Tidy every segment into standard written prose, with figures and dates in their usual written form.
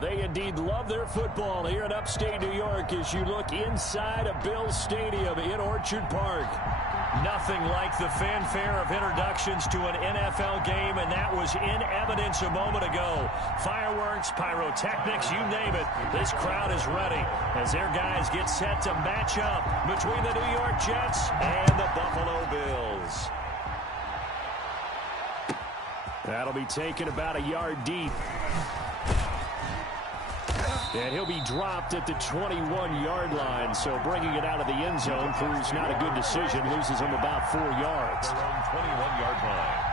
They indeed love their football here in upstate New York as you look inside of Bills Stadium in Orchard Park. Nothing like the fanfare of introductions to an NFL game, and that was in evidence a moment ago. Fireworks, pyrotechnics, you name it. This crowd is ready as their guys get set to match up between the New York Jets and the Buffalo Bills. That'll be taken about a yard deep. And he'll be dropped at the 21-yard line, so bringing it out of the end zone proves not a good decision. Loses him about 4 yards. 21-yard line.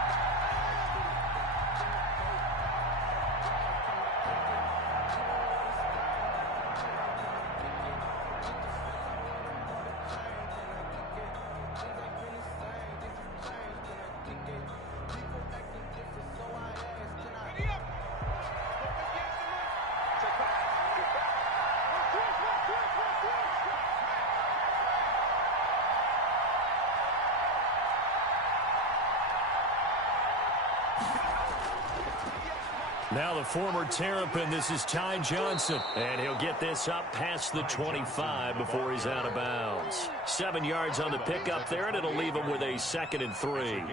Now the former Terrapin, this is Ty Johnson. And he'll get this up past the 25 before he's out of bounds. 7 yards on the pickup there, and it'll leave him with a 2nd and 3.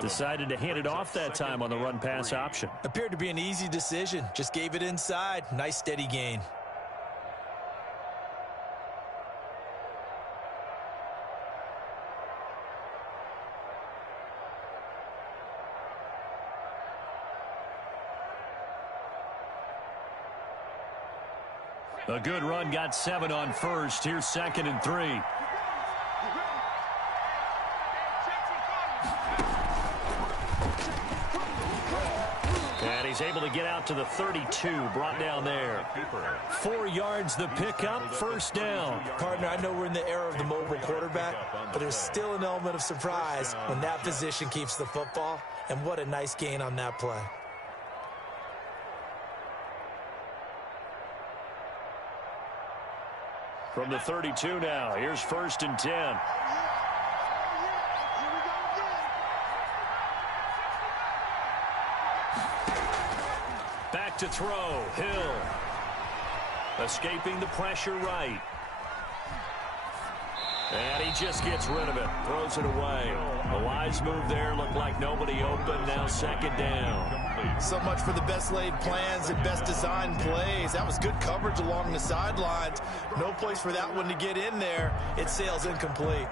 Decided to hand it off that time on the run-pass option. Appeared to be an easy decision. Just gave it inside. Nice steady gain. A good run, got 7 on first. Here's 2nd and 3. And he's able to get out to the 32, brought down there. 4 yards the pickup, 1st down. Partner, I know we're in the era of the mobile quarterback, but there's still an element of surprise when that position keeps the football. And what a nice gain on that play. From the 32 now, here's 1st and 10. Back to throw, Hill. Escaping the pressure right. And he just gets rid of it, throws it away. A wise move there, looked like nobody open, now 2nd down. So much for the best laid plans and best designed plays. That was good coverage along the sidelines. No place for that one to get in there. It sails incomplete.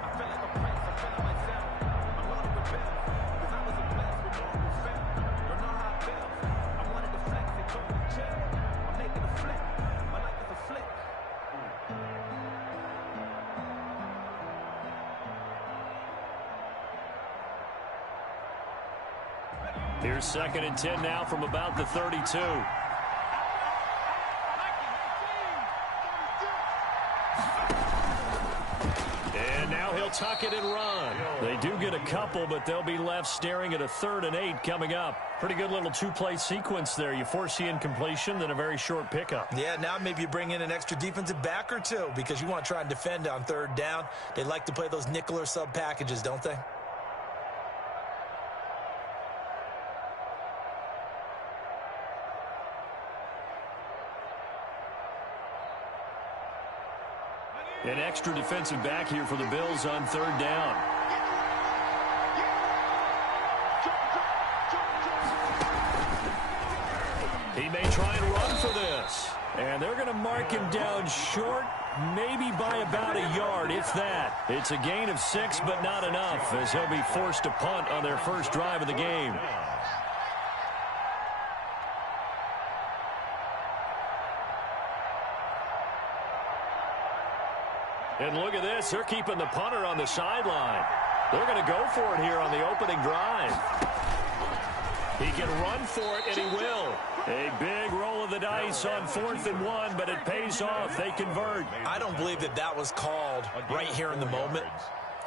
Here's 2nd and 10 now from about the 32. And now he'll tuck it and run. They do get a couple, but they'll be left staring at a 3rd and 8 coming up. Pretty good little 2-play sequence there. You force the incompletion, then a very short pickup. Yeah, now maybe you bring in an extra defensive back or two because you want to try and defend on 3rd down. They like to play those nickel or sub packages, don't they? An extra defensive back here for the Bills on 3rd down. He may try and run for this. And they're going to mark him down short, maybe by about a yard, if that. It's a gain of 6, but not enough, as he'll be forced to punt on their first drive of the game. And look at this. They're keeping the punter on the sideline. They're going to go for it here on the opening drive. He can run for it, and he will. A big roll of the dice on 4th and 1, but it pays off. They convert. I don't believe that was called right here in the moment.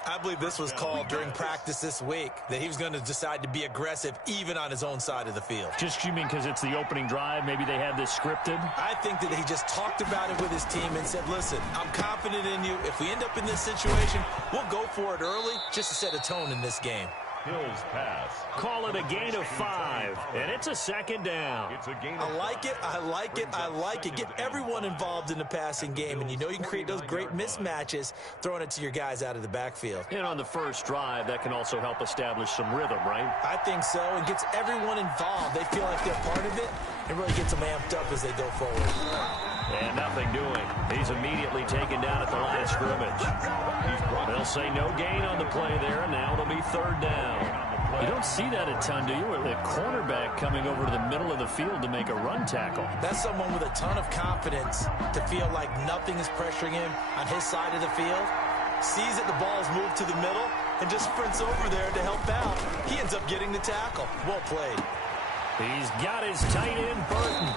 I believe this was called during practice this week, that he was going to decide to be aggressive even on his own side of the field. Just, you mean because it's the opening drive? Maybe they had this scripted? I think that he just talked about it with his team and said, listen, I'm confident in you. If we end up in this situation, we'll go for it early just to set a tone in this game. Hill's pass. Call it a gain of 5, and it's a second down. It's a gain I of like it. I like it. I like it. Get everyone involved in the passing game, and you know you can create those great mismatches throwing it to your guys out of the backfield. And on the first drive, that can also help establish some rhythm, right? I think so. It gets everyone involved. They feel like they're part of it, and really gets them amped up as they go forward. And nothing doing. He's immediately taken down at the line of scrimmage. They'll say no gain on the play there, and now it'll be third down. You don't see that a ton, do you? With a cornerback coming over to the middle of the field to make a run tackle. That's someone with a ton of confidence to feel like nothing is pressuring him on his side of the field. Sees that the ball's moved to the middle and just sprints over there to help out. He ends up getting the tackle. Well played. He's got his tight end, Burton.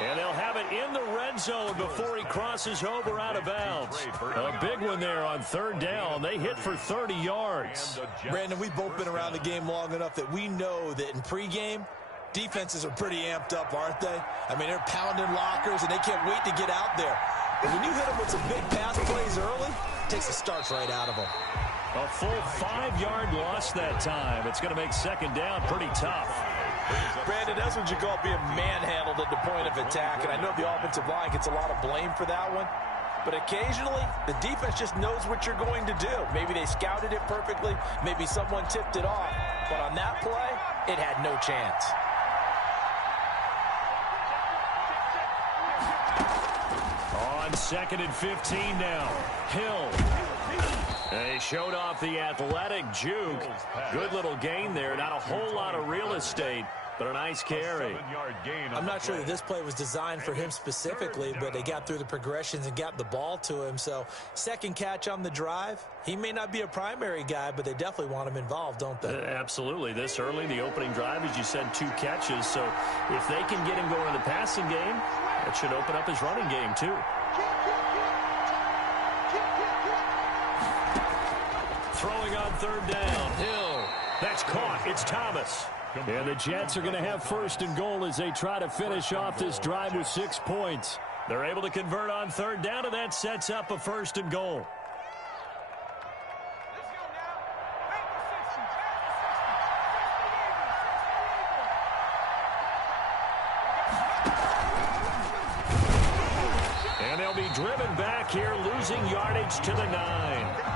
And they'll have it in the red zone before he crosses over out of bounds. A big one there on third down. They hit for 30 yards. Brandon, we've both been around the game long enough that we know that in pregame, defenses are pretty amped up, aren't they? I mean, they're pounding lockers, and they can't wait to get out there. But when you hit them with some big pass plays early, it takes the starch right out of them. A full 5-yard loss that time. It's going to make second down pretty tough. Brandon, that's what you call being manhandled at the point of attack, and I know the offensive line gets a lot of blame for that one, but occasionally the defense just knows what you're going to do. Maybe they scouted it perfectly, maybe someone tipped it off, but on that play, it had no chance. On second and 15 now, Hill. They showed off the athletic juke. Good little gain there. Not a whole lot of real estate, but a nice carry. I'm not sure that this play was designed for him specifically, but they got through the progressions and got the ball to him. So second catch on the drive. He may not be a primary guy, but they definitely want him involved, don't they? Absolutely. This early, the opening drive, as you said, 2 catches. So if they can get him going in the passing game, that should open up his running game too. Throwing on third down, Hill. That's caught. It's Thomas. And the Jets are going to have first and goal as they try to finish off this drive with 6 points. They're able to convert on third down, and that sets up a first and goal. And they'll be driven back here, losing yardage to the 9.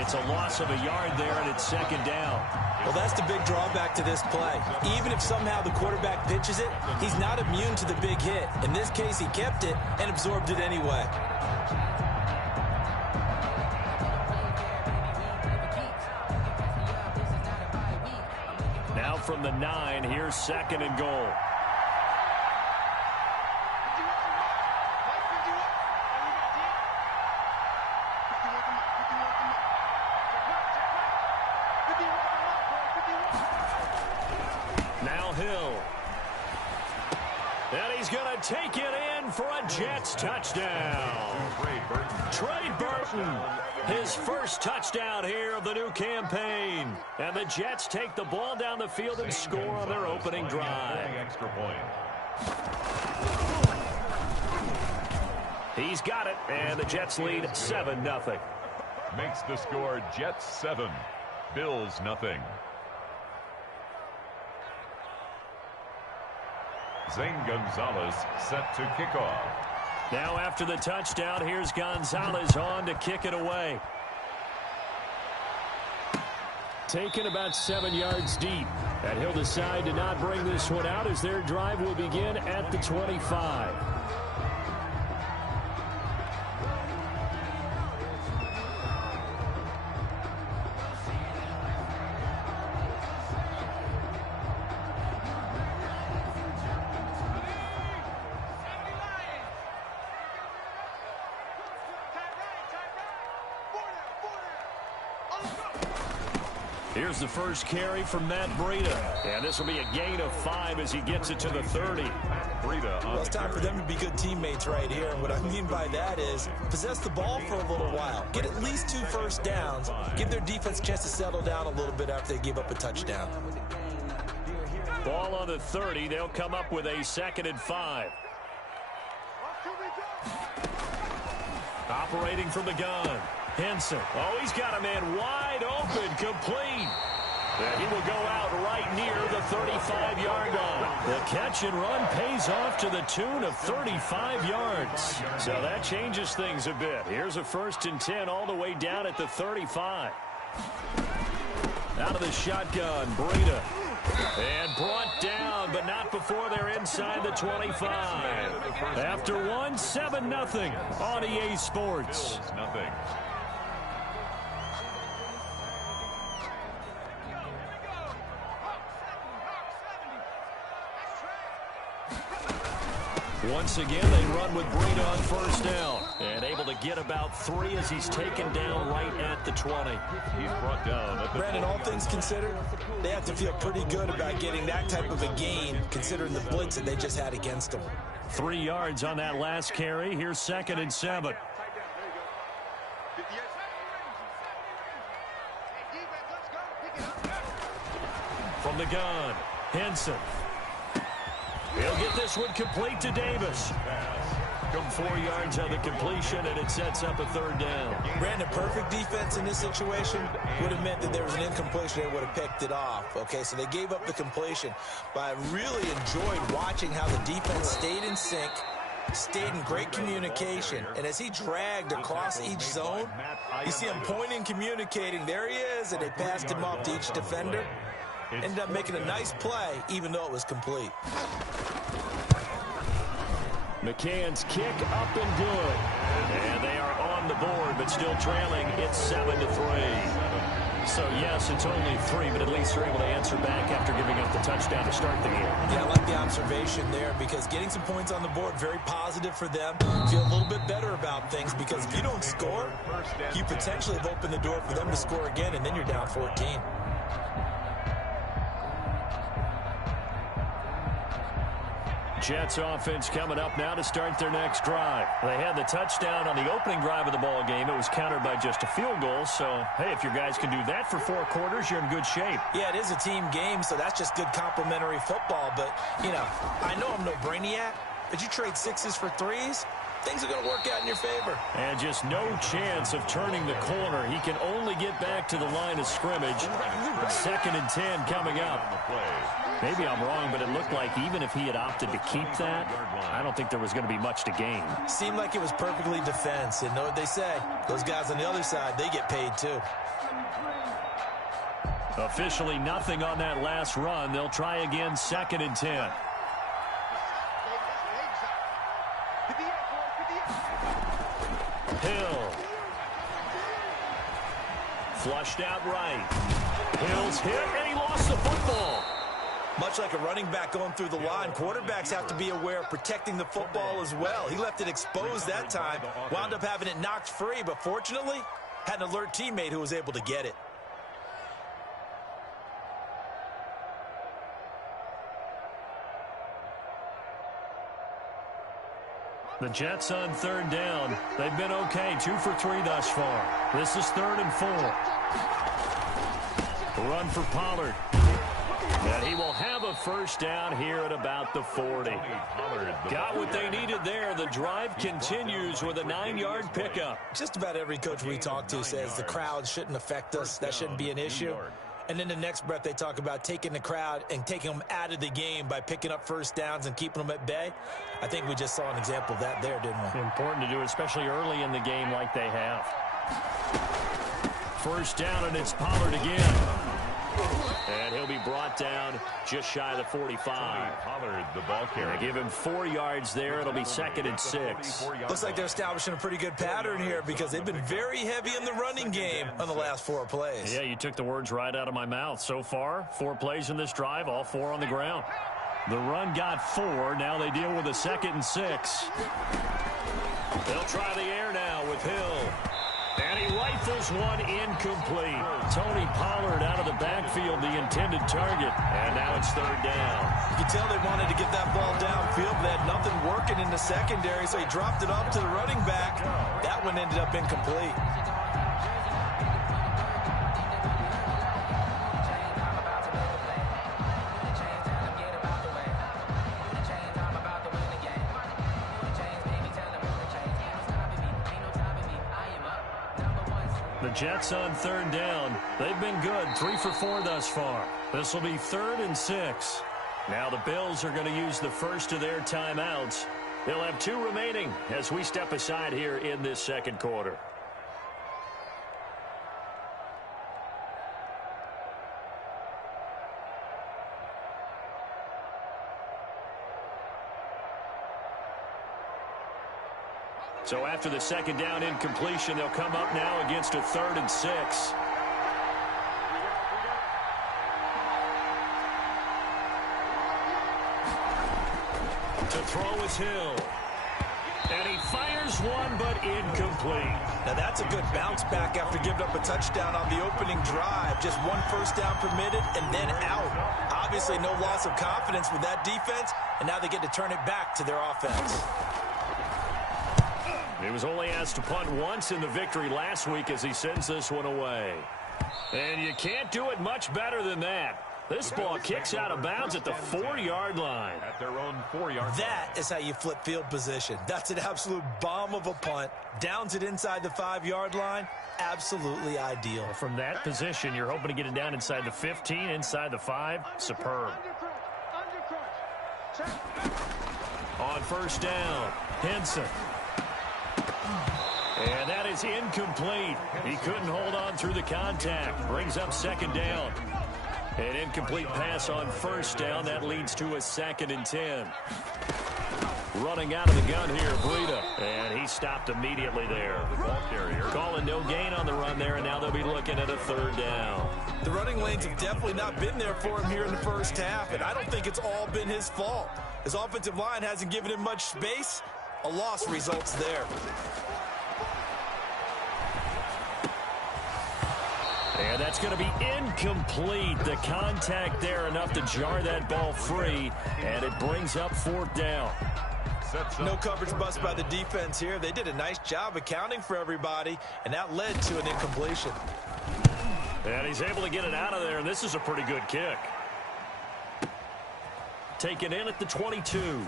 It's a loss of a yard there, and it's second down. Well, that's the big drawback to this play. Even if somehow the quarterback pitches it, he's not immune to the big hit. In this case, he kept it and absorbed it anyway. Now from the 9, here's second and goal. Take it in for a Jets touchdown. Trey Burton, his first touchdown here of the new campaign. And the Jets take the ball down the field and score on their opening drive. Extra point. He's got it, and the Jets lead 7-0. Makes the score Jets 7, Bills nothing. Zane Gonzalez set to kick off. Now after the touchdown, here's Gonzalez on to kick it away. Taken about 7 yards deep. And he'll decide to not bring this one out as their drive will begin at the 25. Here's the first carry from Matt Breida. And this will be a gain of 5 as he gets it to the 30. Well, it's time for them to be good teammates right here. And what I mean by that is possess the ball for a little while. Get at least 2 first downs. Give their defense a chance to settle down a little bit after they give up a touchdown. Ball on the 30. They'll come up with a 2nd and 5. Operating from the gun. Henson. Oh, he's got a man wide open, complete. And he will go out right near the 35-yard line. The catch and run pays off to the tune of 35 yards. So that changes things a bit. Here's a 1st and 10 all the way down at the 35. Out of the shotgun, Breida. And brought down, but not before they're inside the 25. After one, 7-0 on EA Sports. Nothing. Once again, they run with Breida on 1st down. And able to get about 3 as he's taken down right at the 20. He's brought down at the Brandon, all things considered, they have to feel pretty good about getting that type of a gain, considering the blitz that they just had against them. 3 yards on that last carry. Here's 2nd and 7. From the gun, Henson. He'll get this one complete to Davis. Come 4 yards on the completion, and it sets up a 3rd down. Brandon, perfect defense in this situation would have meant that there was an incompletion. They would have picked it off. Okay, so they gave up the completion. But I really enjoyed watching how the defense stayed in sync, stayed in great communication. And as he dragged across each zone, you see him pointing, communicating. There he is, and they passed him off to each defender. Ended up making a nice play, even though it was complete. McCann's kick up and good. And they are on the board, but still trailing. It's 7-3. So, yes, it's only 3, but at least they're able to answer back after giving up the touchdown to start the game. Yeah, I like the observation there because getting some points on the board, very positive for them. Feel a little bit better about things because if you don't score, you potentially have opened the door for them to score again, and then you're down 14. Jets offense coming up now to start their next drive. They had the touchdown on the opening drive of the ball game. It was countered by just a field goal. So, hey, if your guys can do that for 4 quarters, you're in good shape. Yeah, it is a team game, so that's just good complimentary football. But, you know, I know I'm no brainiac, but you trade 6s for 3s, things are going to work out in your favor. And just no chance of turning the corner. He can only get back to the line of scrimmage. 2nd and 10 coming up. Maybe I'm wrong, but it looked like even if he had opted to keep that, I don't think there was going to be much to gain. Seemed like it was perfectly defense. And know what they say? Those guys on the other side, they get paid too. Officially nothing on that last run. They'll try again, 2nd and 10. Hill. Flushed out right. Hill's hit, and he lost the football. Much like a running back going through the line, quarterbacks have to be aware of protecting the football as well. He left it exposed that time, wound up having it knocked free, but fortunately, had an alert teammate who was able to get it. The Jets on 3rd down. They've been okay, 2 for 3 thus far. This is 3rd and 4. Run for Pollard. And he will have a 1st down here at about the 40. Got what they needed there. The drive continues with a 9-yard pickup. Just about every coach we talk to says the crowd shouldn't affect us. That shouldn't be an issue. And then the next breath they talk about taking the crowd and taking them out of the game by picking up 1st downs and keeping them at bay. I think we just saw an example of that there, didn't we? Important to do, especially early in the game like they have. 1st down, and it's Pollard again. And he'll be brought down just shy of the 45. Pollard, the ball carrier. Give him 4 yards there. It'll be 2nd and 6. Looks like they're establishing a pretty good pattern here because they've been very heavy in the running game on the last 4 plays. Yeah, you took the words right out of my mouth. So far, 4 plays in this drive, all 4 on the ground. The run got 4. Now they deal with a 2nd and 6. They'll try the air now with Hill. And he rifles one incomplete. Tony Pollard out of the backfield, the intended target. And now it's 3rd down. You can tell they wanted to get that ball downfield, but they had nothing working in the secondary, so he dropped it off to the running back. That one ended up incomplete. The Jets on 3rd down. They've been good, 3 for 4 thus far. This will be 3rd and 6. Now the Bills are going to use the first of their timeouts. They'll have 2 remaining as we step aside here in this second quarter. So after the second down incompletion, they'll come up now against a 3rd and 6. To throw is Hill. And he fires one, but incomplete. Now that's a good bounce back after giving up a touchdown on the opening drive. Just 1 first down permitted and then out. Obviously no loss of confidence with that defense, and now they get to turn it back to their offense. He was only asked to punt once in the victory last week as he sends this one away. And you can't do it much better than that. This ball kicks out of bounds at the 4-yard line. At their own 4-yard line. That is how you flip field position. That's an absolute bomb of a punt. Downs it inside the 5-yard line. Absolutely ideal. From that position, you're hoping to get it down inside the 15, inside the 5. Superb. On 1st down, Henson. And that is incomplete. He couldn't hold on through the contact. Brings up 2nd down. An incomplete pass on 1st down. That leads to a 2nd and 10. Running out of the gun here, Breida. And he stopped immediately there. The ball carrier calling no gain on the run there, and now they'll be looking at a 3rd down. The running lanes have definitely not been there for him here in the first half, and I don't think it's all been his fault. His offensive line hasn't given him much space. A loss results there. And that's going to be incomplete. The contact there enough to jar that ball free, and it brings up 4th down. No coverage bust by the defense here. They did a nice job accounting for everybody, and that led to an incompletion. And he's able to get it out of there, and this is a pretty good kick. Taken in at the 22.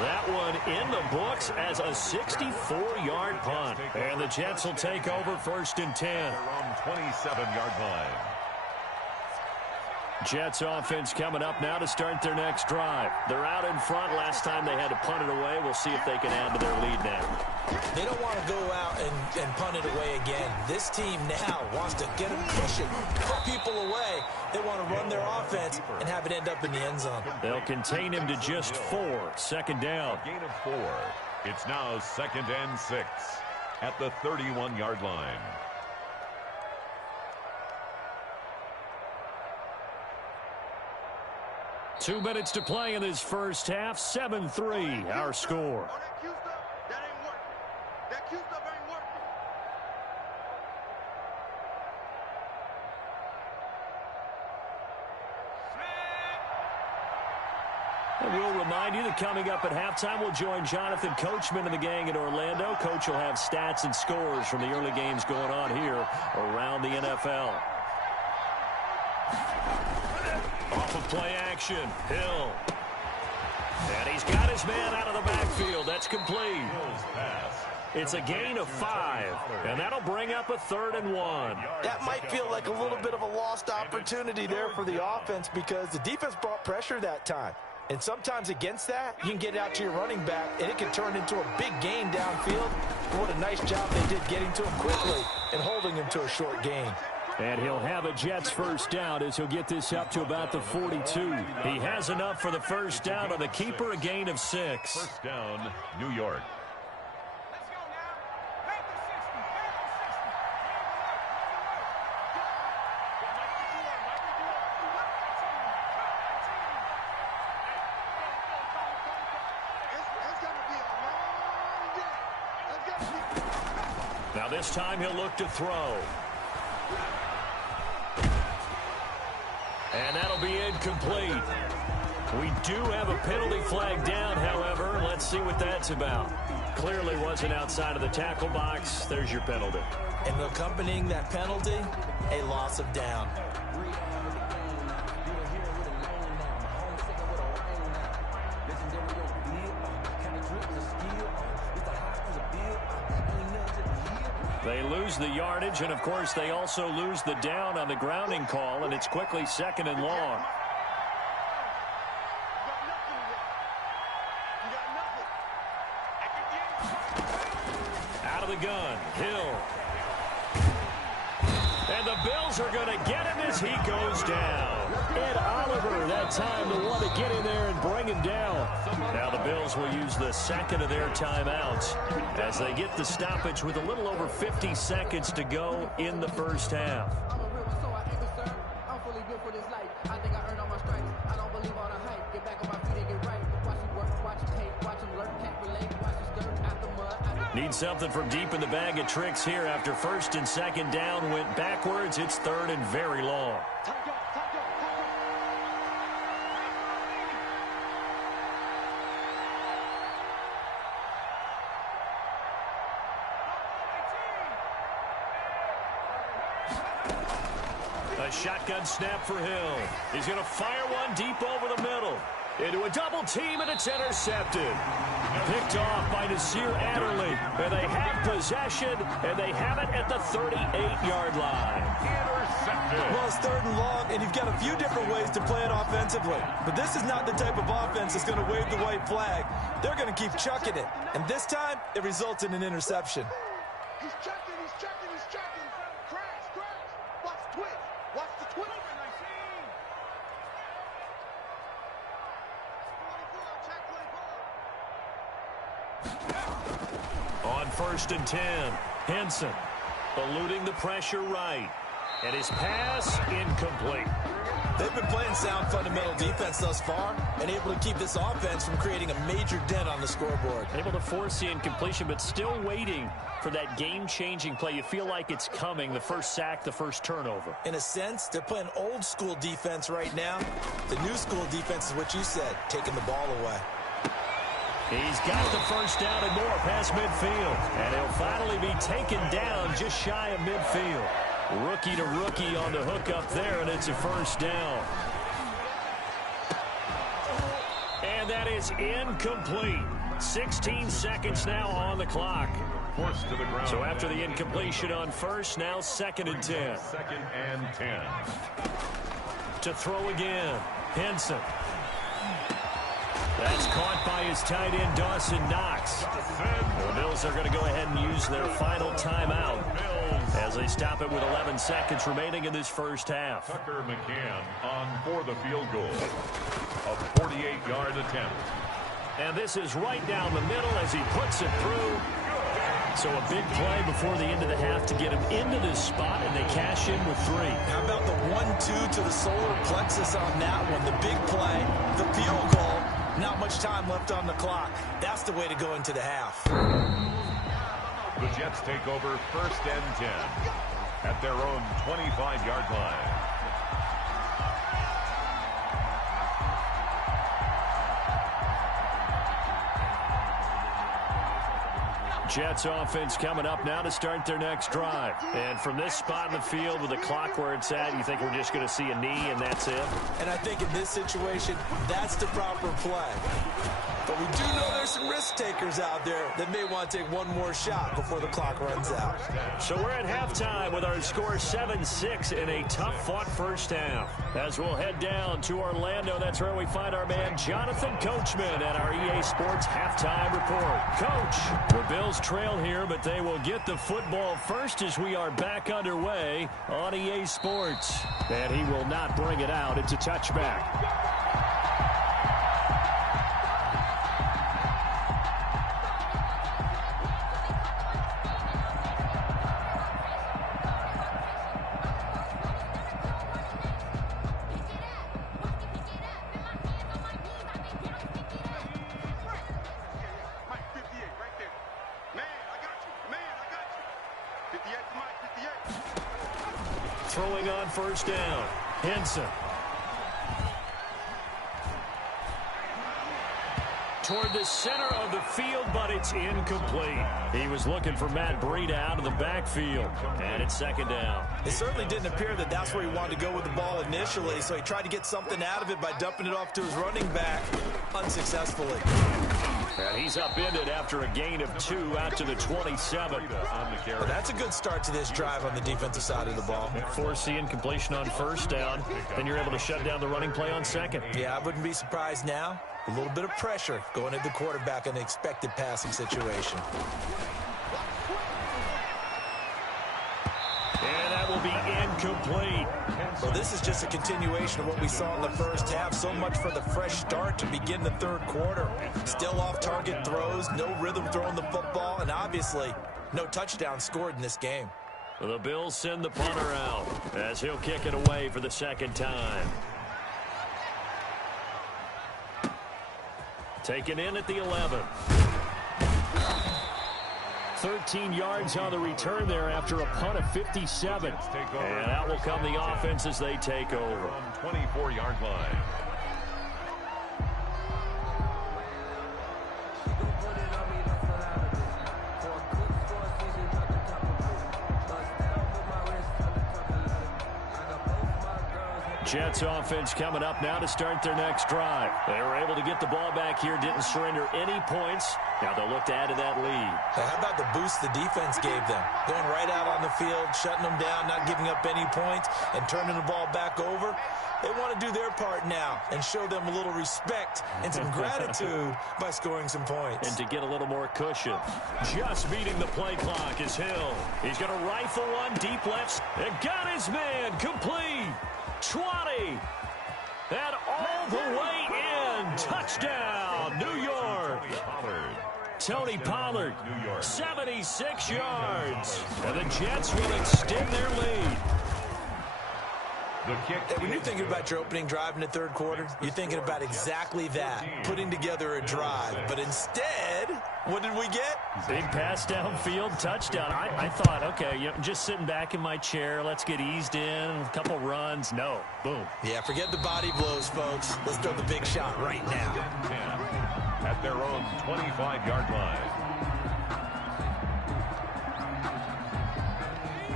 That one in the books as a 64-yard punt. And the Jets will take over 1st and 10. Their own 27-yard line. Jets offense coming up now to start their next drive. They're out in front. Last time they had to punt it away. We'll see if they can add to their lead now. They don't want to go out and punt it away again. This team now wants to get them pushing, put people away. They want to run their offense and have it end up in the end zone. They'll contain him to just 4. 2nd down. A gain of 4. It's now 2nd and 6 at the 31-yard line. Two minutes to play in this first half. 7-3, our score. And we'll remind you that coming up at halftime, we'll join Jonathan Coachman and the gang in Orlando. Coach will have stats and scores from the early games going on here around the NFL. Off of play action, Hill. And he's got his man out of the backfield. That's complete. It's a gain of 5, and that'll bring up a 3rd and 1. That might feel like a little bit of a lost opportunity there for the offense because the defense brought pressure that time. And sometimes against that, you can get out to your running back, and it can turn into a big gain downfield. What a nice job they did getting to him quickly and holding him to a short gain. And he'll have a Jets 1st down as he'll get this up to about the 42. He has enough for the 1st down on the keeper, a gain of 6. 1st down, New York. Now this time he'll look to throw. And that'll be incomplete. We do have a penalty flag down, however. Let's see what that's about. Clearly wasn't outside of the tackle box. There's your penalty. And accompanying that penalty, a loss of down. They lose the yardage, and, of course, they also lose the down on the grounding call, and it's quickly 2nd and long. Out of the gun, Hill. And the Bills are going to get him as he goes down. Ed Oliver, that time to want to get in there and bring him down. Now the Bills will use the second of their timeouts as they get the stoppage with a little over 50 seconds to go in the first half. Need something from deep in the bag of tricks here after 1st and 2nd down went backwards. It's 3rd and very long. A shotgun snap for Hill. He's going to fire one deep over the middle. Into a double team, and it's intercepted. Picked off by Nasir Adderley. And they have possession, and they have it at the 38-yard line. Intercepted. Well, it's 3rd and long, and you've got a few different ways to play it offensively. But this is not the type of offense that's going to wave the white flag. They're going to keep chucking it. And this time, it results in an interception. He's checking, he's checking, he's checking. Crash, crash. Watch the twist. Watch the twist. On 1st and 10, Henson eluding the pressure right. And his pass incomplete. They've been playing sound fundamental defense thus far and able to keep this offense from creating a major dent on the scoreboard. Able to force the incompletion, but still waiting for that game-changing play. You feel like it's coming, the first sack, the first turnover. In a sense, they're playing old-school defense right now. The new-school defense is what you said, taking the ball away. He's got the first down and more past midfield. And he'll finally be taken down just shy of midfield. Rookie to rookie on the hook up there, and it's a first down. And that is incomplete. 16 seconds now on the clock. Forced to the ground. So after the incompletion on first, now 2nd and 10. 2nd and 10. To throw again, Henson. That's caught by his tight end, Dawson Knox. The Bills are going to go ahead and use their final timeout as they stop it with 11 seconds remaining in this first half. Tucker McCann on for the field goal. A 48-yard attempt. And this is right down the middle as he puts it through. So a big play before the end of the half to get him into this spot, and they cash in with 3. How about the 1-2 to the solar plexus on that one? The big play, the field goal. Not much time left on the clock. That's the way to go into the half. The Jets take over 1st and 10 at their own 25-yard line. Jets offense coming up now to start their next drive. And from this spot in the field with the clock where it's at, you think we're just going to see a knee and that's it? And I think in this situation, that's the proper play. But we do know there's some risk takers out there that may want to take one more shot before the clock runs out. So we're at halftime with our score 7-6 in a tough-fought first half. As we'll head down to Orlando, that's where we find our man Jonathan Coachman at our EA Sports Halftime Report. Coach, the Bills trail here, but they will get the football first as we are back underway on EA Sports. And he will not bring it out. It's a touchback. Throwing on first down, Henson. Toward the center of the field, but it's incomplete. He was looking for Matt Breida out of the backfield, and it's 2nd down. It certainly didn't appear that that's where he wanted to go with the ball initially, so he tried to get something out of it by dumping it off to his running back unsuccessfully. And he's upended after a gain of 2 out to the 27. Well, that's a good start to this drive on the defensive side of the ball. Force the incompletion on first down. Then you're able to shut down the running play on second. Yeah, I wouldn't be surprised now. A little bit of pressure going at the quarterback in the expected passing situation. And that will be incomplete. Well, this is just a continuation of what we saw in the first half. So much for the fresh start to begin the third quarter. Still off-target throws, no rhythm throwing the football, and obviously no touchdown scored in this game. The Bills send the punter out as he'll kick it away for the second time. Taken in at the 11. 13 yards on the return there after a punt of 57. And out will come the offense as they take over. 24-yard line. Jets offense coming up now to start their next drive. They were able to get the ball back here, didn't surrender any points. Now they'll look to add to that lead. How about the boost the defense gave them? Going right out on the field, shutting them down, not giving up any points, and turning the ball back over. They want to do their part now and show them a little respect and some gratitude by scoring some points. And to get a little more cushion. Just beating the play clock is Hill. He's going to rifle one deep left. And got his man complete. 20. And all the way in. Touchdown, New York. Tony Pollard, 76 yards. And the Jets will extend their lead. When you're thinking about your opening drive in the third quarter, you're thinking about exactly that, putting together a drive. But instead, what did we get? Big pass downfield, touchdown. I thought, okay, just sitting back in my chair, let's get eased in, a couple runs. No, boom. Yeah, forget the body blows, folks. Let's throw the big shot right now. At their own 25-yard line.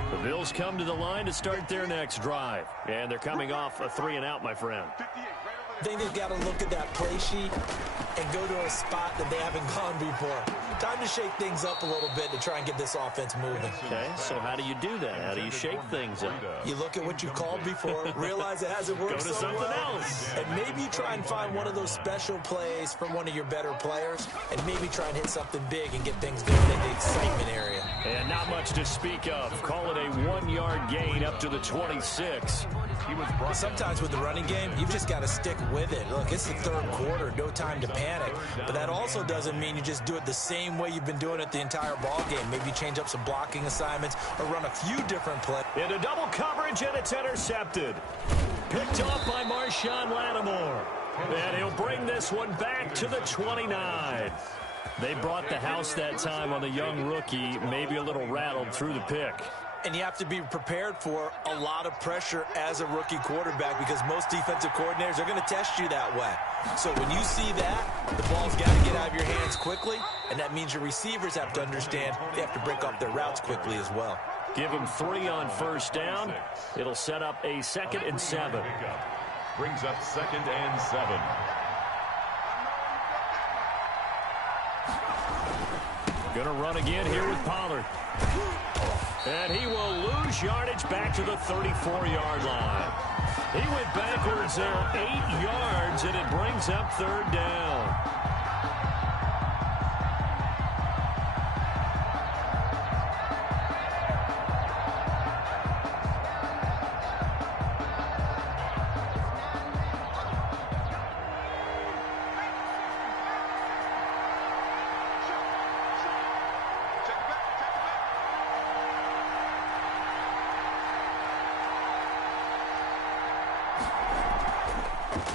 The Bills come to the line to start their next drive. And they're coming off a 3-and-out, my friend. I think they've got to look at that play sheet and go to a spot that they haven't gone before. Time to shake things up a little bit to try and get this offense moving. Okay, so how do you do that? How do you shake things up? You look at what you called before, realize it hasn't worked Go to so something well, else. and maybe you try and find one of those special plays from one of your better players, and maybe try and hit something big and get things going in the excitement area. And not much to speak of. Call it a 1-yard gain up to the 26. Sometimes with the running game, you've just got to stick with it. Look, it's the third quarter, no time to panic. But that also doesn't mean you just do it the same way you've been doing it the entire ball game. Maybe change up some blocking assignments or run a few different plays. Into double coverage, and it's intercepted. Picked off by Marshawn Lattimore. And he'll bring this one back to the 29. They brought the house that time on the young rookie, maybe a little rattled through the pick. And you have to be prepared for a lot of pressure as a rookie quarterback because most defensive coordinators are going to test you that way. So when you see that, the ball's got to get out of your hands quickly, and that means your receivers have to understand they have to break up their routes quickly as well. Give him 3 on first down. It'll set up a 2nd and 7. Brings up 2nd and 7. Gonna run again here with Pollard. And he will lose yardage back to the 34-yard line. He went backwards there 8 yards, and it brings up 3rd down.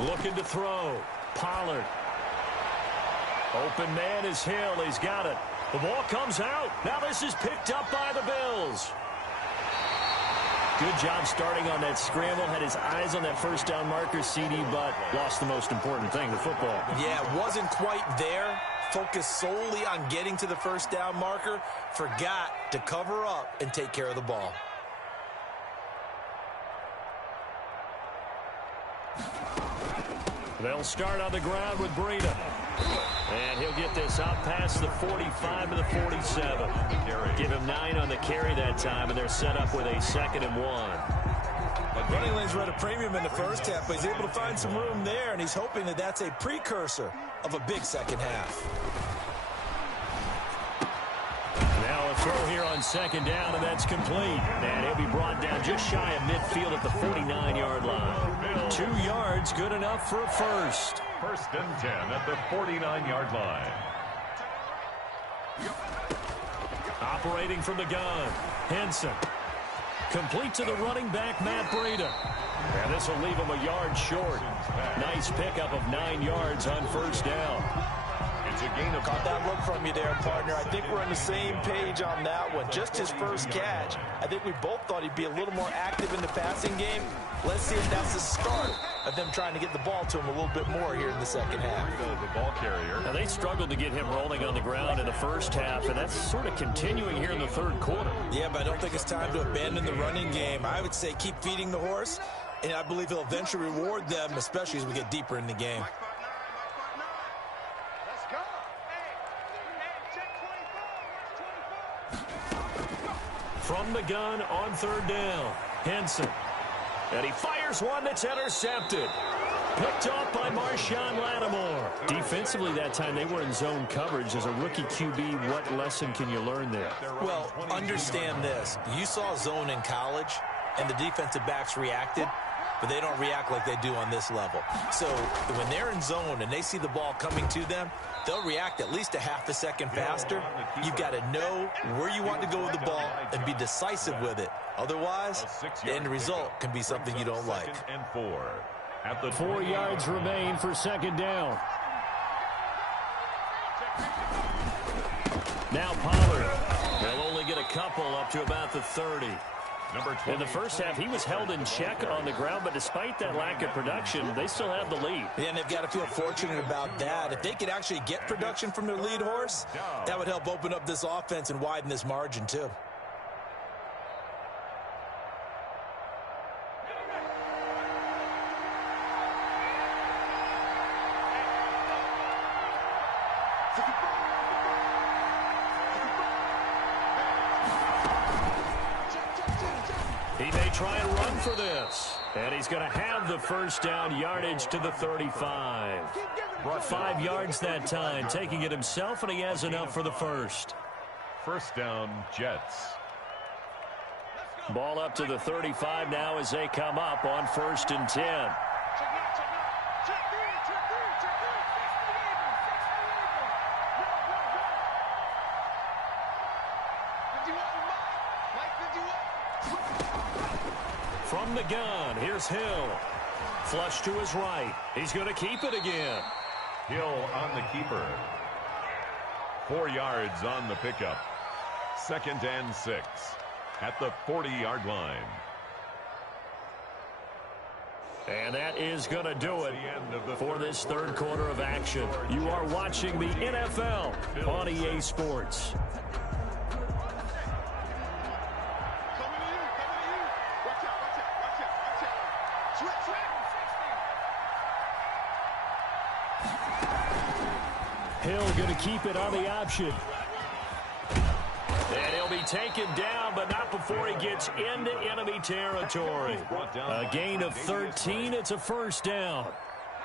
Looking to throw. Pollard. Open man is Hill. He's got it. The ball comes out. Now this is picked up by the Bills. Good job starting on that scramble. Had his eyes on that first down marker, CD, but lost the most important thing, the football. Yeah, wasn't quite there. Focused solely on getting to the first down marker. Forgot to cover up and take care of the ball. They'll start on the ground with Breida. And he'll get this out past the 45 to the 47. Give him 9 on the carry that time, and they're set up with a 2nd and 1. Running lanes were at a premium in the first half, but he's able to find some room there, and he's hoping that that's a precursor of a big second half. Now a throw here on 2nd down, and that's complete. And he'll be brought down just shy of midfield at the 49-yard line. 2 yards, good enough for a first. 1st and 10 at the 49-yard line. Operating from the gun, Henson. Complete to the running back, Matt Breida. And this will leave him a yard short. Nice pickup of 9 yards on 1st down. It's a gain of... Caught that look from you there, partner. I think we're on the same page on that one. Just his first catch. I think we both thought he'd be a little more active in the passing game. Let's see if that's the start of them trying to get the ball to him a little bit more here in the second half. The ball carrier. Now, they struggled to get him rolling on the ground in the first half, and that's sort of continuing here in the 3rd quarter. Yeah, but I don't think it's time to abandon the running game. I would say keep feeding the horse, and I believe he'll eventually reward them, especially as we get deeper in the game. From the gun on 3rd down, Henson. And he fires one that's intercepted. Picked off by Marshawn Lattimore. Defensively that time, they were in zone coverage. As a rookie QB, what lesson can you learn there? Well, understand this. You saw zone in college, and the defensive backs reacted, but they don't react like they do on this level. So when they're in zone and they see the ball coming to them, they'll react at least a half a second faster. You've got to know where you want to go with the ball and be decisive with it. Otherwise, the end result can be something you don't like. 2nd and 4. At the 4 yards remain for 2nd down. Now Pollard. They'll only get a couple up to about the 30. In the first half, he was held in check on the ground, but despite that lack of production, they still have the lead. Yeah, and they've got to feel fortunate about that. If they could actually get production from their lead horse, that would help open up this offense and widen this margin, too. He may try and run for this. And he's going to have the 1st down yardage to the 35. 5 yards that time, taking it himself, and he has enough for the first. 1st down, Jets. Ball up to the 35 now as they come up on 1st and 10. From the gun, here's Hill. Flush to his right. He's going to keep it again. Hill on the keeper. 4 yards on the pickup. 2nd and 6 at the 40-yard line. And that is going to do it for this 3rd quarter of action. You are watching the NFL on EA Sports. Hill going to keep it on the option. And he'll be taken down, but not before he gets into enemy territory. A gain of 13. It's a 1st down.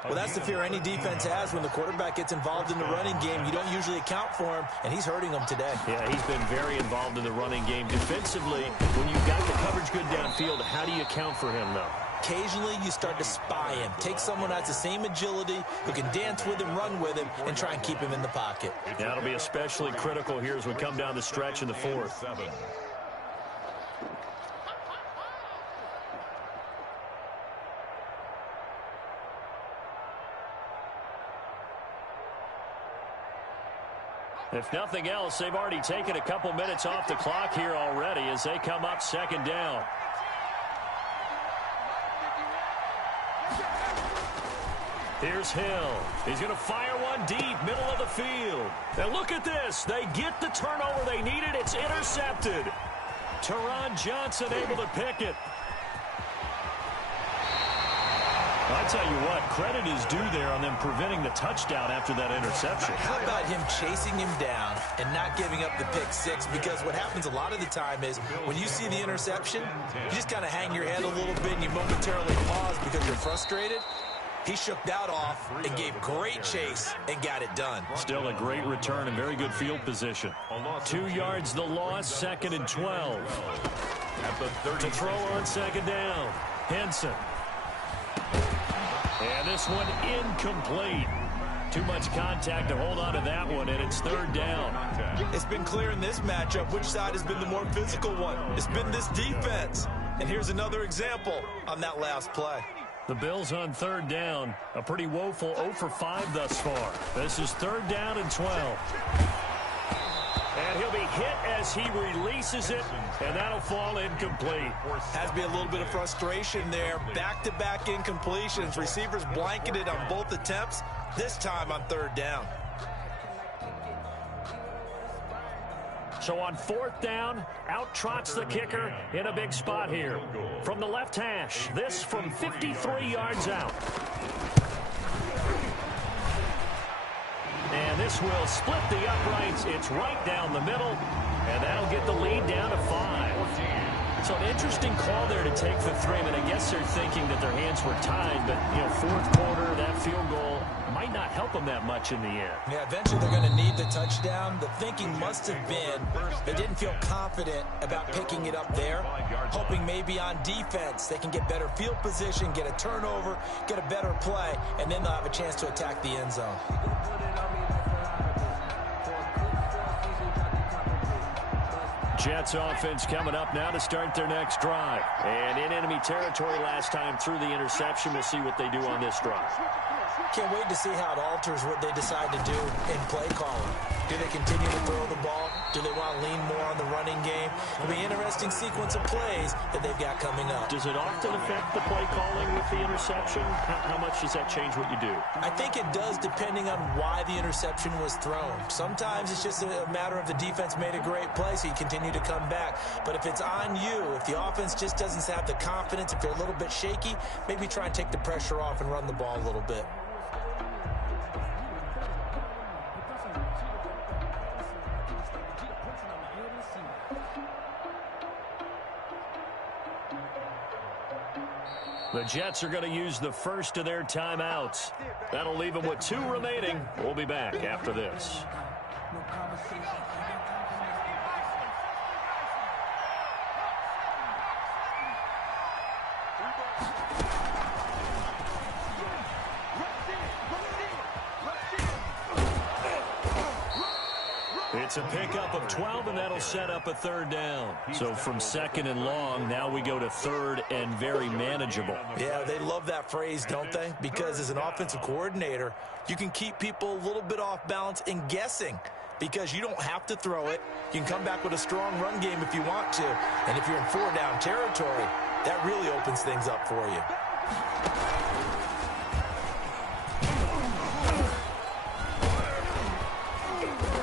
Well, that's the fear any defense has when the quarterback gets involved in the running game. You don't usually account for him, and he's hurting them today. Yeah, he's been very involved in the running game. Defensively, when you've got the coverage good downfield, how do you account for him, though? Occasionally, you start to spy him. Take someone that's the same agility, who can dance with him, run with him, and try and keep him in the pocket. That'll be especially critical here as we come down the stretch in the 4th. If nothing else, they've already taken a couple minutes off the clock here already as they come up 2nd down. Here's Hill. He's going to fire one deep, middle of the field. And look at this. They get the turnover they needed. It's intercepted. Teron Johnson able to pick it. I tell you what, credit is due there on them preventing the touchdown after that interception. How about him chasing him down and not giving up the pick six? Because what happens a lot of the time is when you see the interception, you just kind of hang your head a little bit and you momentarily pause because you're frustrated. He shook that off and gave great chase and got it done. Still a great return and very good field position. 2 yards the loss, 2nd and 12. To throw on 2nd down, Henson. And this one incomplete. Too much contact to hold on to that one, and it's 3rd down. It's been clear in this matchup which side has been the more physical one. It's been this defense. And here's another example on that last play. The Bills on 3rd down. A pretty woeful 0 for 5 thus far. This is 3rd down and 12. And he'll be hit as he releases it, and that'll fall incomplete. Has to be a little bit of frustration there. Back-to-back incompletions. Receivers blanketed on both attempts, this time on 3rd down. So on 4th down, out trots the kicker in a big spot here. From the left hash, this from 53 yards out. And this will split the uprights. It's right down the middle, and that'll get the lead down to 5. So an interesting call there to take for 3. And I guess they're thinking that their hands were tied, but, you know, 4th quarter, that field goal might not help them that much in the end. Yeah, eventually they're going to need the touchdown. The thinking must have been they didn't feel confident about picking it up there, hoping maybe on defense they can get better field position, get a turnover, get a better play, and then they'll have a chance to attack the end zone. Jets offense coming up now to start their next drive. And in enemy territory last time through the interception. We'll see what they do on this drive. Can't wait to see how it alters what they decide to do in play calling. Do they continue to throw the ball? Do they want to lean more on the running game? It'll be an interesting sequence of plays that they've got coming up. Does it often affect the play calling with the interception? How much does that change what you do? I think it does depending on why the interception was thrown. Sometimes it's just a matter of the defense made a great play, so you continue to come back. But if it's on you, if the offense just doesn't have the confidence, if they're a little bit shaky, maybe try and take the pressure off and run the ball a little bit. The Jets are going to use the first of their timeouts. That'll leave them with 2 remaining. We'll be back after this. It's a pickup of 12, and that'll set up a 3rd down. So from 2nd and long, now we go to 3rd and very manageable. Yeah, they love that phrase, don't they? Because as an offensive coordinator, you can keep people a little bit off balance and guessing because you don't have to throw it. You can come back with a strong run game if you want to. And if you're in 4-down territory, that really opens things up for you.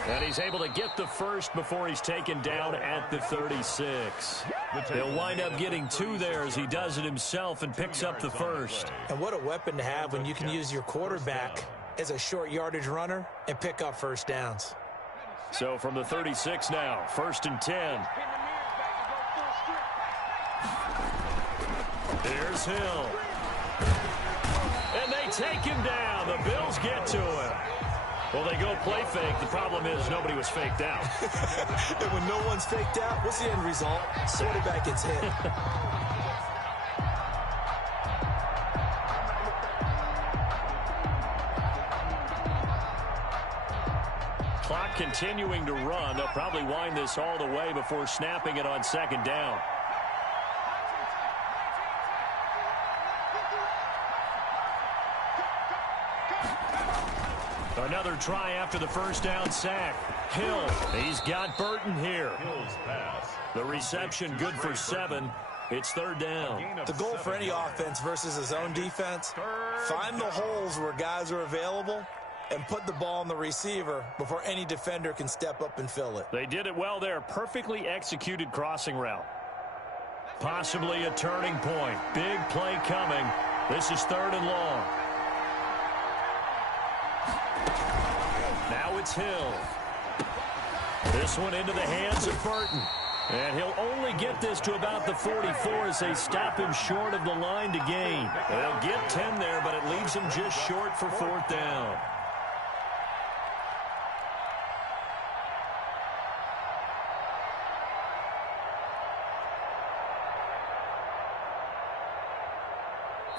And he's able to get the first before he's taken down at the 36. He'll wind up getting 2 there as he does it himself and picks up the first. And what a weapon to have when you can use your quarterback as a short yardage runner and pick up first downs. So from the 36 now, 1st and 10. Here's Hill. And they take him down. The Bills get to him. Well, they go play fake. The problem is nobody was faked out. And when no one's faked out, what's the end result? Quarterback gets hit. Clock continuing to run. They'll probably wind this all the way before snapping it on 2nd down. Another try after the 1st down sack. Hill, he's got Burton here. The reception good for 7. It's 3rd down. The goal for any offense versus a zone defense, find the holes where guys are available and put the ball on the receiver before any defender can step up and fill it. They did it well there. Perfectly executed crossing route. Possibly a turning point. Big play coming. This is 3rd and long. Now it's Hill. This one into the hands of Burton. And he'll only get this to about the 44 as they stop him short of the line to gain. They'll get 10 there, but it leaves him just short for 4th down.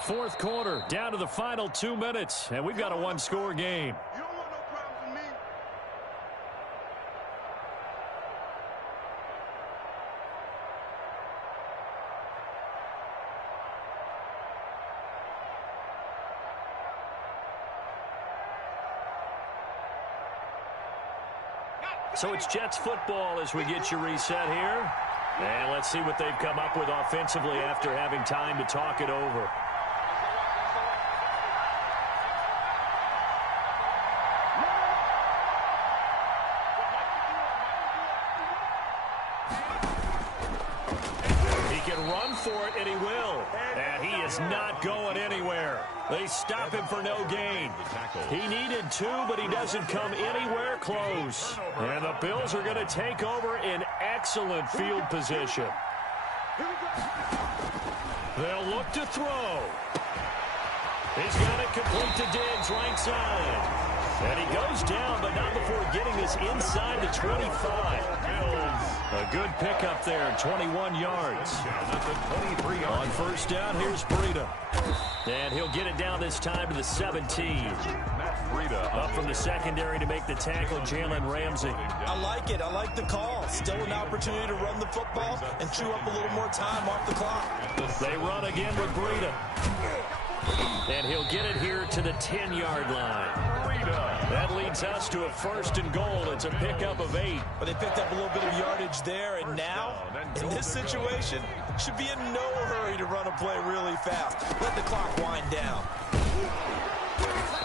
Fourth quarter, down to the final 2 minutes, and we've got a one-score game. You don't want no problems with me. So it's Jets football as we get you reset here. And let's see what they've come up with offensively after having time to talk it over. For it, and he will. And he is not going anywhere. They stop him for no gain. He needed 2, but he doesn't come anywhere close. And the Bills are going to take over in excellent field position. They'll look to throw. He's got it complete to Diggs, right side. And he goes down, but not before getting this inside the 25. A good pickup there, 21 yards. On 1st down, here's Breida. And he'll get it down this time to the 17. Up from the secondary to make the tackle, Jalen Ramsey. I like it. I like the call. Still an opportunity to run the football and chew up a little more time off the clock. They run again with Breida. And he'll get it here to the 10-yard line. That leads us to a 1st and goal. It's a pickup of 8. But they picked up a little bit of yardage there, and now, in this situation, should be in no hurry to run a play really fast. Let the clock wind down.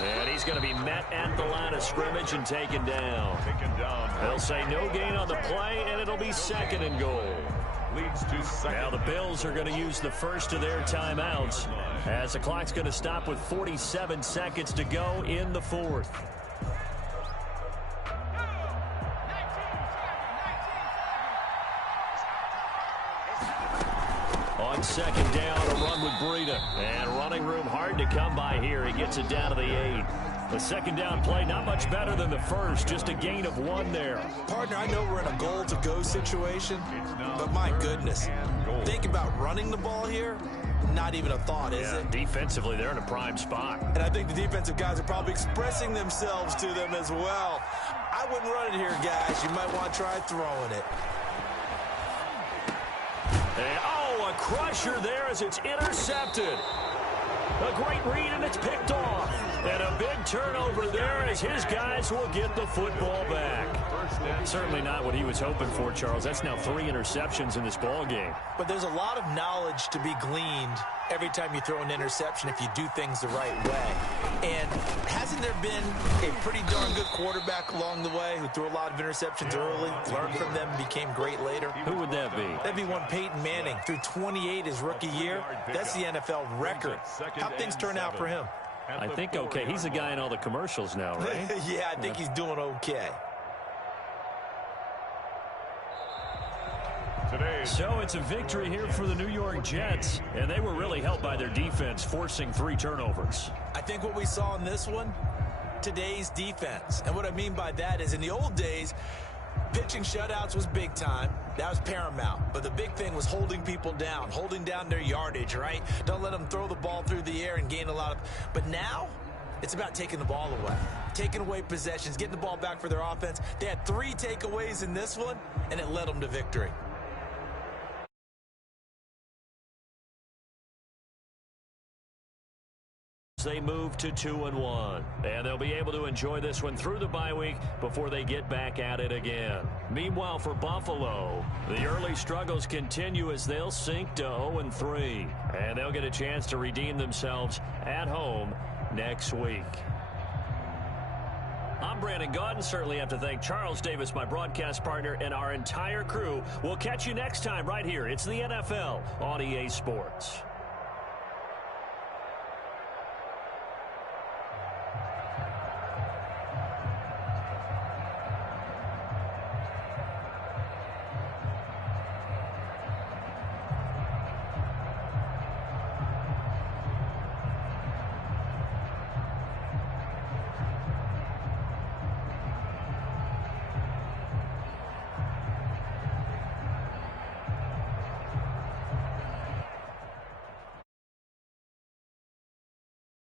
And he's going to be met at the line of scrimmage and taken down. They'll say no gain on the play, and it'll be 2nd and goal. Now the Bills are going to use the first of their timeouts as the clock's going to stop with 47 seconds to go in the 4th. On 2nd down, a run with Breida. And running room hard to come by here. He gets it down to the 8. The 2nd down play, not much better than the first. Just a gain of 1 there. Partner, I know we're in a goal-to-go situation, but my goodness. Think about running the ball here. Not even a thought, is it? Defensively, they're in a prime spot. And I think the defensive guys are probably expressing themselves to them as well. I wouldn't run it here, guys. You might want to try throwing it. And, a crusher there as it's intercepted. A great read, and it's picked off. And a big turnover there as his guys will get the football back. Certainly not what he was hoping for, Charles. That's now 3 interceptions in this ball game. But there's a lot of knowledge to be gleaned every time you throw an interception if you do things the right way. And hasn't there been a pretty darn good quarterback along the way who threw a lot of interceptions early, learned from them, became great later? Who would that be? That'd be one Peyton Manning. Threw 28 his rookie year. That's the NFL record. How'd things turn out for him? I think okay. He's the guy in all the commercials now, right? Yeah, I think he's doing okay. So it's a victory here for the New York Jets, and they were really helped by their defense, forcing 3 turnovers. I think what we saw in this one, today's defense. And what I mean by that is in the old days, pitching shutouts was big time. That was paramount. But the big thing was holding people down, holding down their yardage, right? Don't let them throw the ball through the air and gain a lot of... But now, it's about taking the ball away. Taking away possessions, getting the ball back for their offense. They had 3 takeaways in this one, and it led them to victory. They move to 2-1, and they'll be able to enjoy this one through the bye week before they get back at it again. Meanwhile, for Buffalo, the early struggles continue as they'll sink to 0-3, and they'll get a chance to redeem themselves at home next week. I'm Brandon Gaudin. Certainly have to thank Charles Davis, my broadcast partner, and our entire crew. We'll catch you next time right here. It's the NFL on EA Sports.